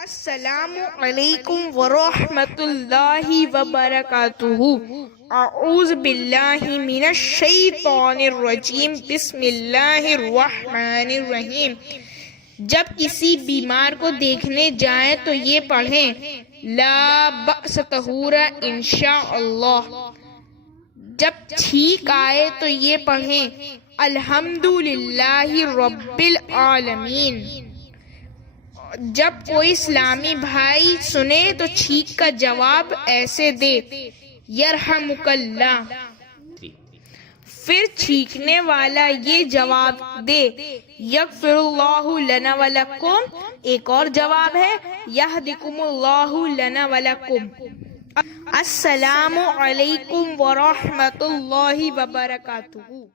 अस्सलामु अलैकुम वरहमतुल्लाहि वबरकातुहू। अऊज़ु बिल्लाहि मिनश शैतानिर रजीम। बिस्मिल्लाहिर रहमानिर रहीम। जब किसी बीमार को देखने जाएं तो ये पढ़ें, ला बअस तहूरा इंशाअल्लाह। जब ठीक आए तो ये पढ़ें, अल्हम्दुलिल्लाहि रब्बिल आलमीन। जब कोई इस्लामी भाई सुने तो छींक का जवाब ऐसे दे, यरहमुकल्लाह। फिर छींकने वाला ये जवाब दे, यगफिरुल्लाहु लना वलकुम। एक और जवाब है, यहदिकुमुल्लाहु लना वलकुम। अस्सलामु अलैकुम वरहमतुल्लाहि वबरकातुहू।